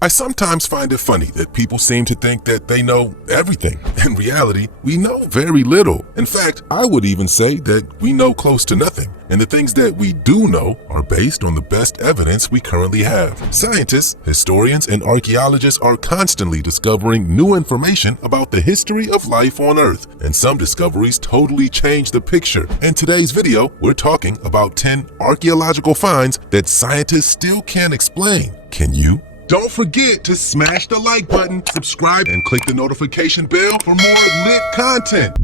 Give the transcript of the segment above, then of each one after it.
I sometimes find it funny that people seem to think that they know everything. In reality, we know very little. In fact, I would even say that we know close to nothing. And the things that we do know are based on the best evidence we currently have. Scientists, historians, and archaeologists are constantly discovering new information about the history of life on Earth. And some discoveries totally change the picture. In today's video, we're talking about 10 archaeological finds that scientists still can't explain. Can you? Don't forget to smash the like button, subscribe, and click the notification bell for more lit content.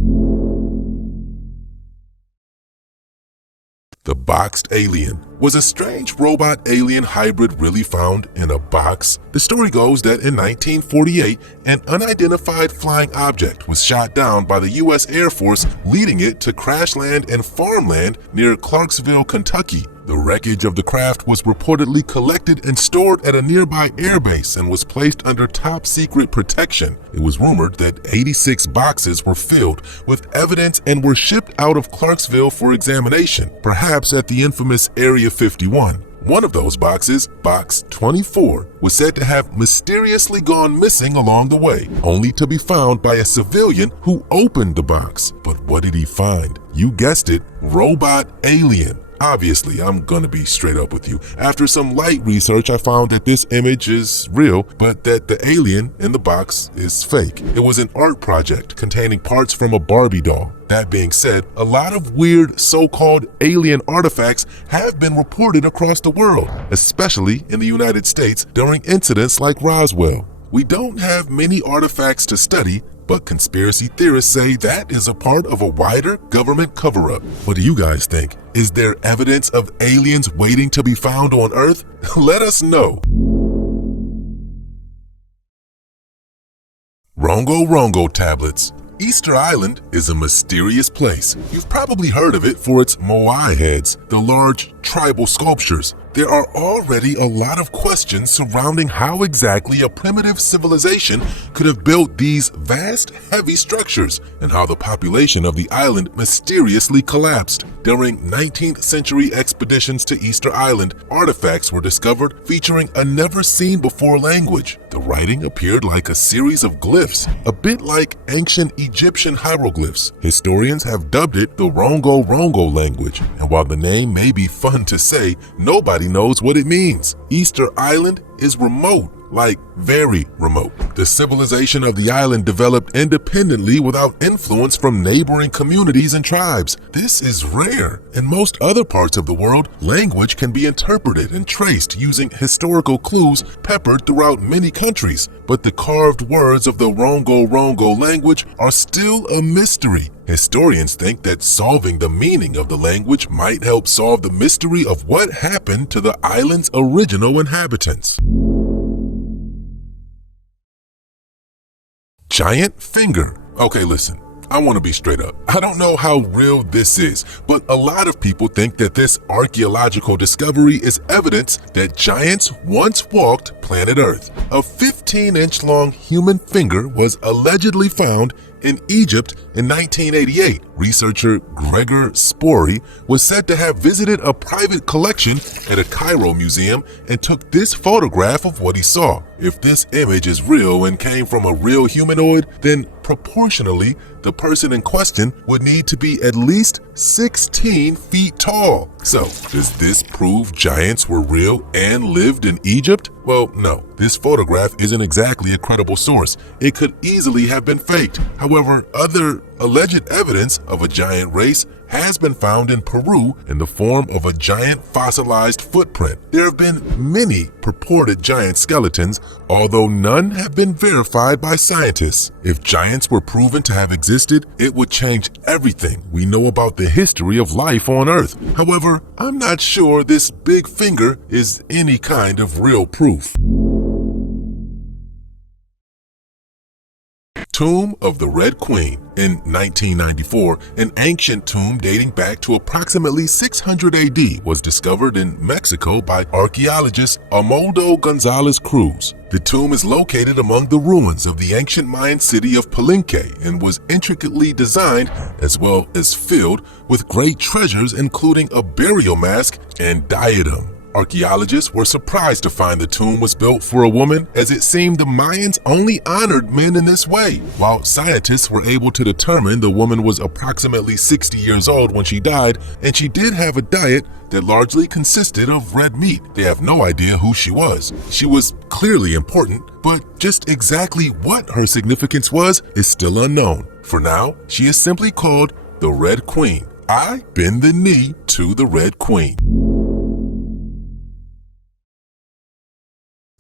The boxed alien. Was a strange robot-alien hybrid really found in a box? The story goes that in 1948, an unidentified flying object was shot down by the U.S. Air Force, leading it to crash land and farmland near Clarksville, Kentucky. The wreckage of the craft was reportedly collected and stored at a nearby airbase and was placed under top-secret protection. It was rumored that 86 boxes were filled with evidence and were shipped out of Clarksville for examination, perhaps at the infamous Area 51. One of those boxes, Box 24, was said to have mysteriously gone missing along the way, only to be found by a civilian who opened the box. But what did he find? You guessed it, robot alien. Obviously, I'm gonna be straight up with you. After some light research, I found that this image is real, but that the alien in the box is fake. It was an art project containing parts from a Barbie doll. That being said, a lot of weird so-called alien artifacts have been reported across the world, especially in the United States during incidents like Roswell. We don't have many artifacts to study, but conspiracy theorists say that is a part of a wider government cover-up. What do you guys think? Is there evidence of aliens waiting to be found on Earth? Let us know. Rongo tablets. Easter Island is a mysterious place. You've probably heard of it for its moai heads, the large tribal sculptures. There are already a lot of questions surrounding how exactly a primitive civilization could have built these vast, heavy structures and how the population of the island mysteriously collapsed. During 19th century expeditions to Easter Island, artifacts were discovered featuring a never-seen-before language. The writing appeared like a series of glyphs, a bit like ancient Egyptian hieroglyphs. Historians have dubbed it the Rongo language, and while the name may be fun to say, nobody knows what it means. Easter Island is remote, like very remote. The civilization of the island developed independently without influence from neighboring communities and tribes. This is rare. In most other parts of the world, language can be interpreted and traced using historical clues peppered throughout many countries. But the carved words of the Rongo language are still a mystery. Historians think that solving the meaning of the language might help solve the mystery of what happened to the island's original inhabitants. Giant finger. Okay, listen, I want to be straight up. I don't know how real this is, but a lot of people think that this archaeological discovery is evidence that giants once walked planet Earth. A 15-inch long human finger was allegedly found in Egypt in 1988. Researcher Gregor Spory was said to have visited a private collection at a Cairo museum and took this photograph of what he saw. If this image is real and came from a real humanoid, then proportionally, the person in question would need to be at least 16 feet tall. So, does this prove giants were real and lived in Egypt? Well, no. This photograph isn't exactly a credible source. It could easily have been faked. However, other alleged evidence of a giant race has been found in Peru in the form of a giant fossilized footprint. There have been many purported giant skeletons, although none have been verified by scientists. If giants were proven to have existed, it would change everything we know about the history of life on Earth. However, I'm not sure this big finger is any kind of real proof. Tomb of the Red Queen. In 1994, an ancient tomb dating back to approximately 600 AD was discovered in Mexico by archaeologist Armando Gonzalez Cruz. The tomb is located among the ruins of the ancient Mayan city of Palenque and was intricately designed as well as filled with great treasures including a burial mask and diadem. Archaeologists were surprised to find the tomb was built for a woman, as it seemed the Mayans only honored men in this way, while scientists were able to determine the woman was approximately 60 years old when she died, and she did have a diet that largely consisted of red meat. They have no idea who she was. She was clearly important, but just exactly what her significance was is still unknown. For now, she is simply called the Red Queen. I bend the knee to the Red Queen.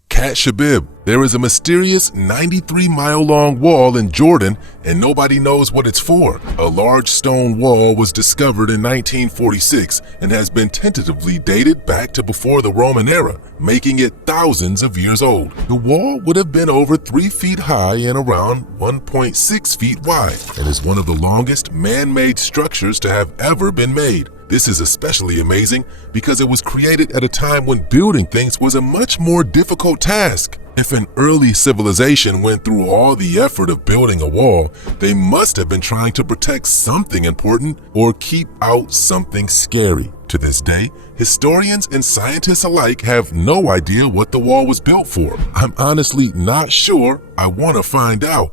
Kat Shabib. There is a mysterious 93-mile-long wall in Jordan, and nobody knows what it's for. A large stone wall was discovered in 1946 and has been tentatively dated back to before the Roman era, making it thousands of years old. The wall would have been over 3 feet high and around 1.6 feet wide, and is one of the longest man-made structures to have ever been made. This is especially amazing because it was created at a time when building things was a much more difficult task. If an early civilization went through all the effort of building a wall, they must have been trying to protect something important or keep out something scary. To this day, historians and scientists alike have no idea what the wall was built for. I'm honestly not sure. I want to find out.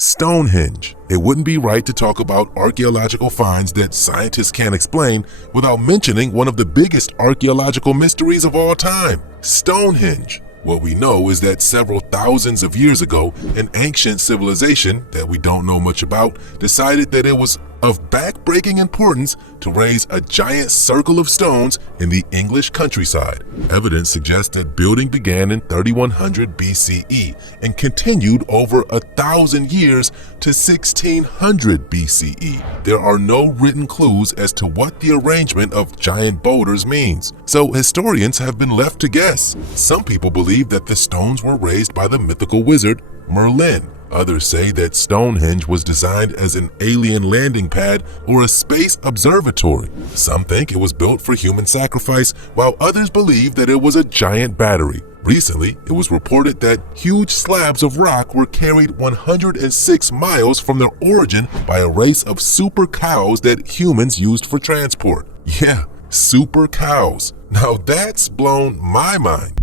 Stonehenge. It wouldn't be right to talk about archaeological finds that scientists can't explain without mentioning one of the biggest archaeological mysteries of all time, Stonehenge. What we know is that several thousands of years ago, an ancient civilization that we don't know much about decided that it was of back-breaking importance to raise a giant circle of stones in the English countryside. Evidence suggests that building began in 3100 BCE and continued over 1,000 years to 1600 BCE. There are no written clues as to what the arrangement of giant boulders means, so historians have been left to guess. Some people believe that the stones were raised by the mythical wizard Merlin. Others say that Stonehenge was designed as an alien landing pad or a space observatory. Some think it was built for human sacrifice, while others believe that it was a giant battery. Recently, it was reported that huge slabs of rock were carried 106 miles from their origin by a race of super cows that humans used for transport. Yeah, super cows. Now that's blown my mind.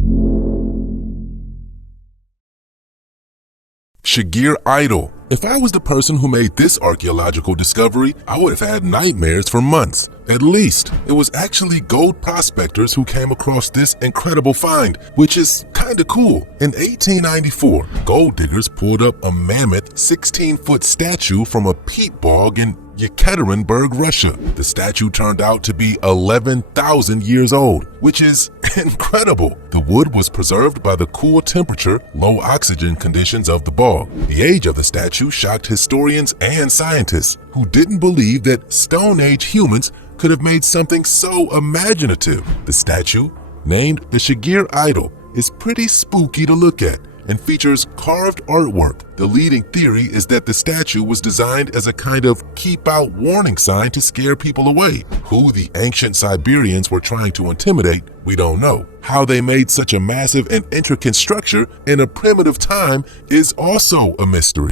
Shigir Idol. If I was the person who made this archaeological discovery, I would have had nightmares for months. At least, it was actually gold prospectors who came across this incredible find, which is kinda cool. In 1894, gold diggers pulled up a mammoth 16-foot statue from a peat bog in Yekaterinburg, Russia. The statue turned out to be 11,000 years old, which is incredible. The wood was preserved by the cool temperature, low oxygen conditions of the bog. The age of the statue shocked historians and scientists who didn't believe that Stone Age humans could have made something so imaginative. The statue, named the Shigir Idol, is pretty spooky to look at and features carved artwork. The leading theory is that the statue was designed as a kind of keep-out warning sign to scare people away. Who the ancient Siberians were trying to intimidate, we don't know. How they made such a massive and intricate structure in a primitive time is also a mystery.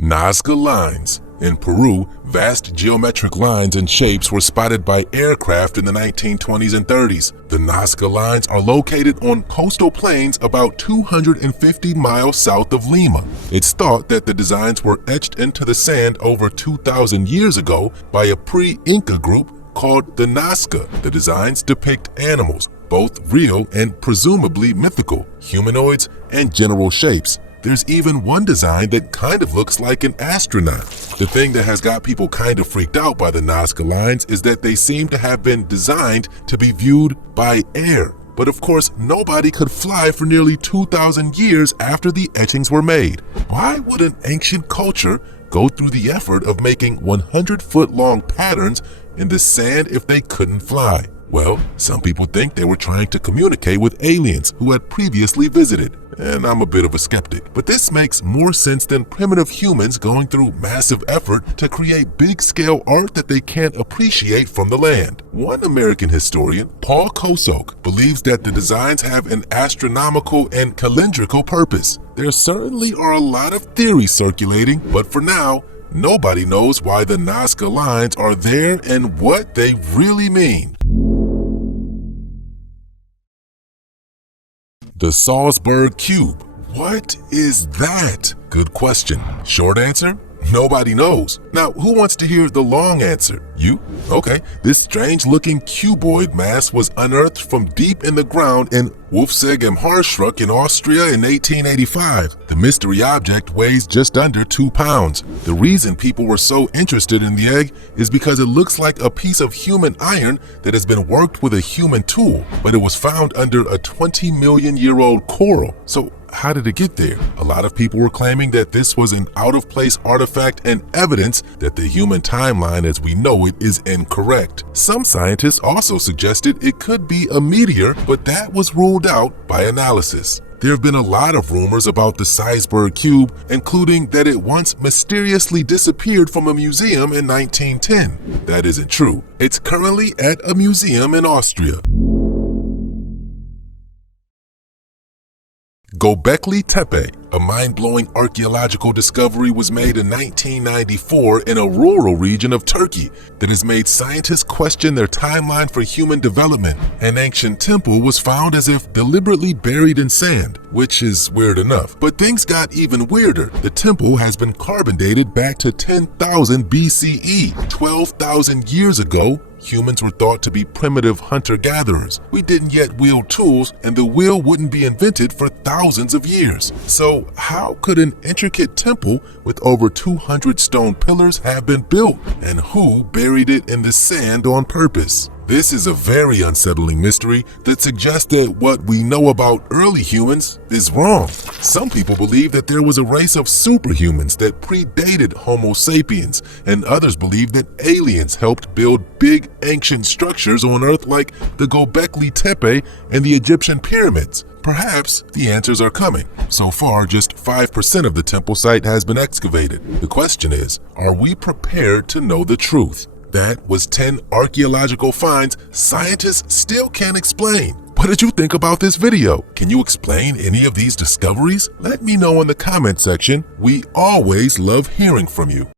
Nazca Lines. In Peru, vast geometric lines and shapes were spotted by aircraft in the 1920s and 30s. The Nazca Lines are located on coastal plains about 250 miles south of Lima. It's thought that the designs were etched into the sand over 2,000 years ago by a pre-Inca group called the Nazca. The designs depict animals, both real and presumably mythical, humanoids, and general shapes. There's even one design that kind of looks like an astronaut. The thing that has got people kind of freaked out by the Nazca Lines is that they seem to have been designed to be viewed by air. But of course, nobody could fly for nearly 2,000 years after the etchings were made. Why would an ancient culture go through the effort of making 100-foot-long patterns in the sand if they couldn't fly? Well, some people think they were trying to communicate with aliens who had previously visited, and I'm a bit of a skeptic. But this makes more sense than primitive humans going through massive effort to create big-scale art that they can't appreciate from the land. One American historian, Paul Kosok, believes that the designs have an astronomical and calendrical purpose. There certainly are a lot of theories circulating, but for now, nobody knows why the Nazca lines are there and what they really mean. The Salzburg Cube. What is that? Good question. Short answer? Nobody knows. Now, who wants to hear the long answer? You? Okay. This strange-looking cuboid mass was unearthed from deep in the ground in Wolfsegg am Harschruck in Austria in 1885. The mystery object weighs just under 2 pounds. The reason people were so interested in the egg is because it looks like a piece of human iron that has been worked with a human tool, but it was found under a 20-million-year-old coral. So how did it get there? A lot of people were claiming that this was an out-of-place artifact and evidence that the human timeline as we know it is incorrect. Some scientists also suggested it could be a meteor, but that was ruled out by analysis. There have been a lot of rumors about the Salzburg Cube, including that it once mysteriously disappeared from a museum in 1910. That isn't true. It's currently at a museum in Austria. Göbekli Tepe, a mind-blowing archaeological discovery, was made in 1994 in a rural region of Turkey that has made scientists question their timeline for human development. An ancient temple was found as if deliberately buried in sand, which is weird enough. But things got even weirder. The temple has been carbon dated back to 10,000 BCE, 12,000 years ago. Humans were thought to be primitive hunter-gatherers. We didn't yet wield tools, and the wheel wouldn't be invented for thousands of years. So how could an intricate temple with over 200 stone pillars have been built? And who buried it in the sand on purpose? This is a very unsettling mystery that suggests that what we know about early humans is wrong. Some people believe that there was a race of superhumans that predated Homo sapiens, and others believe that aliens helped build big ancient structures on Earth like the Göbekli Tepe and the Egyptian pyramids. Perhaps the answers are coming. So far, just 5% of the temple site has been excavated. The question is, are we prepared to know the truth? That was 10 archaeological finds scientists still can't explain. What did you think about this video? Can you explain any of these discoveries? Let me know in the comment section. We always love hearing from you.